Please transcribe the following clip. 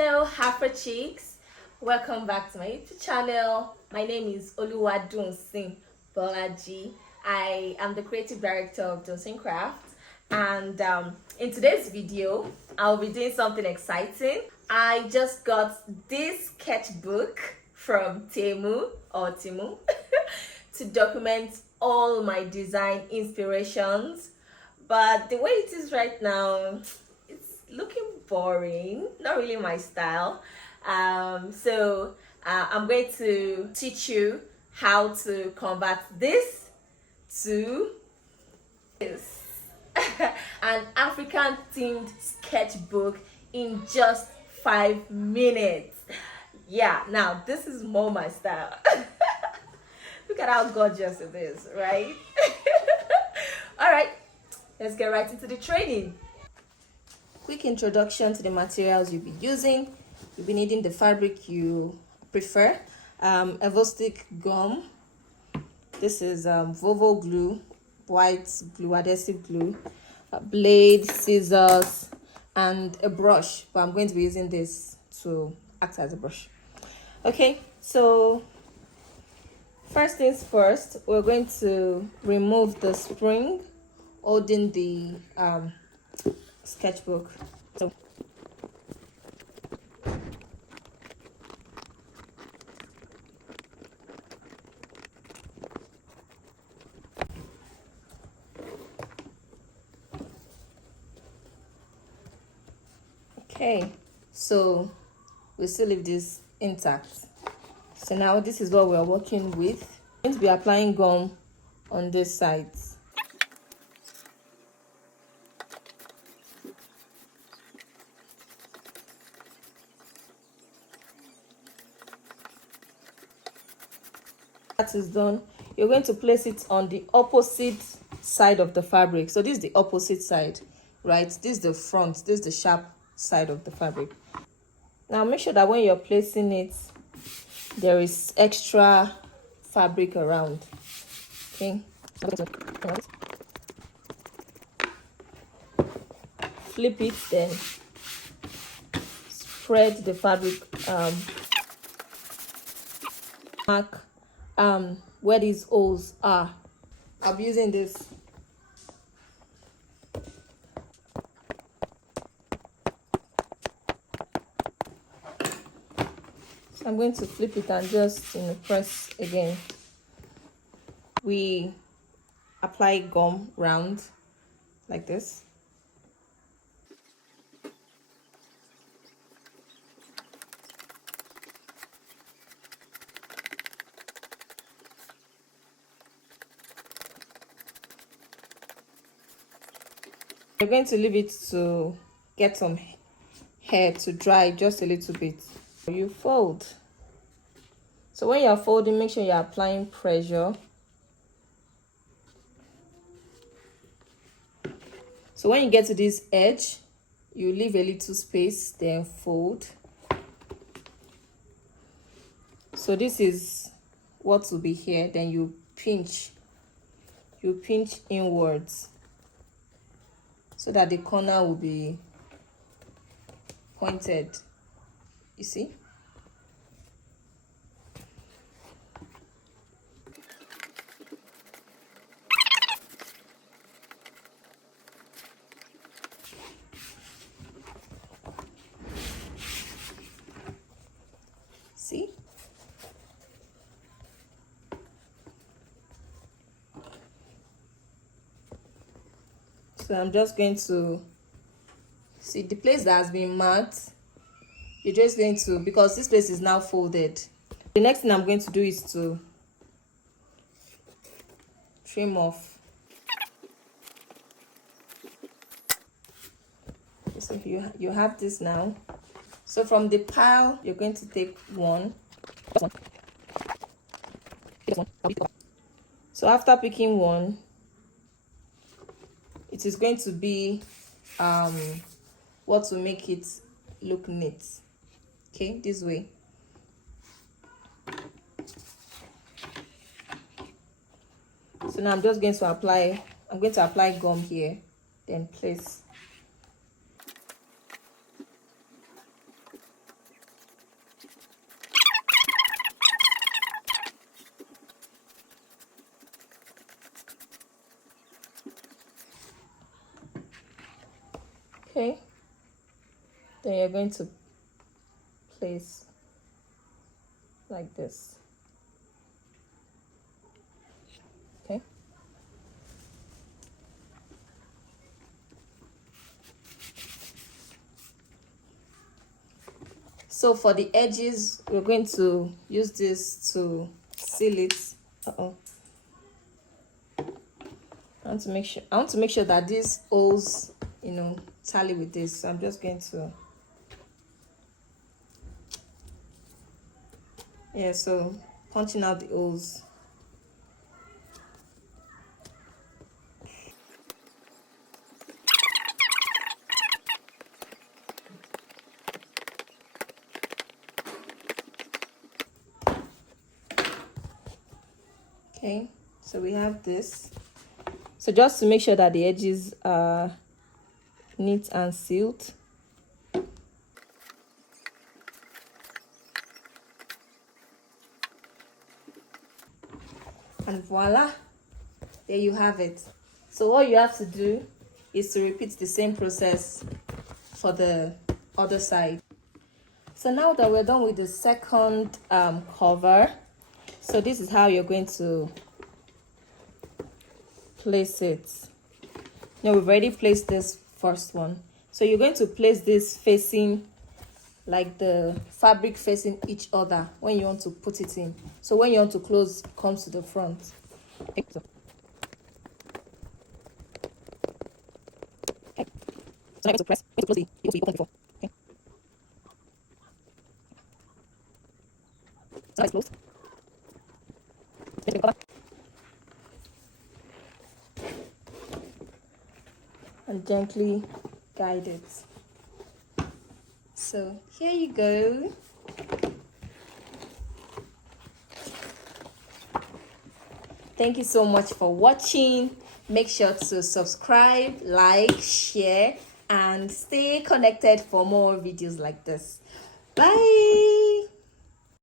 Hello, Afro Cheeks. Welcome back to my YouTube channel. My name is Oluwadunsin Bolaji. I am the creative director of Dunsin Craft, and in today's video, I'll be doing something exciting. I just got this sketchbook from Temu to document all my design inspirations, but the way it is right now, it's looking boring, not really my style. So I'm going to teach you how to convert this to this an African themed sketchbook in just 5 minutes. Yeah, now this is more my style. Look at how gorgeous it is, right? All right, let's get right into the training. Quick introduction to the materials you'll be using. You'll be needing the fabric you prefer, Evostick gum. This is Vovo glue, white glue, adhesive glue, a blade, scissors, and a brush. But I'm going to be using this to act as a brush. Okay, so first things first, we're going to remove the spring holding the sketchbook. So okay, so we still leave this intact. So now this is what we're working with. I'm going to be applying gum on this side. That is done, you're going to place it on the opposite side of the fabric. So this is the opposite side, right? This is the front, this is the sharp side of the fabric. Now make sure that when you're placing it, there is extra fabric around. Okay, flip it, then spread the fabric, mark where these holes are. I'll be using this. So I'm going to flip it and just press again. We apply gum round like this. You're going to leave it to get some hair to dry just a little bit. You fold. So when you're folding, make sure you're applying pressure. So when you get to this edge, you leave a little space, then fold. So this is what will be here. Then you pinch inwards so that the corner will be pointed. You see? See? So I'm just going to see the place that has been marked. You're just going to, because this place is now folded, the next thing I'm going to do is to trim off. So you have this now. So from the pile, you're going to take one. So after picking one, it is going to be what will make it look neat. Okay, this way. So now I'm just going to apply gum here, then place. Then you're going to place like this. Okay. So for the edges, we're going to use this to seal it. I want to make sure that these holes, you know, tally with this. So I'm just going to, yeah, so punching out the holes. Okay, so we have this. So just to make sure that the edges are neat and sealed. And voila, there you have it. So all you have to do is to repeat the same process for the other side. So now that we're done with the second cover, so this is how you're going to place it. Now we've already placed this first one. So you're going to place this facing, like the fabric facing each other when you want to put it in. So when you want to close, it comes to the front. Okay. So now you're going to press, going to close the holes you opened before. Okay. So now it's closed. Then you can cover. And gently guide it. So here you go. Thank you so much for watching. Make sure to subscribe, like, share, and stay connected for more videos like this. Bye.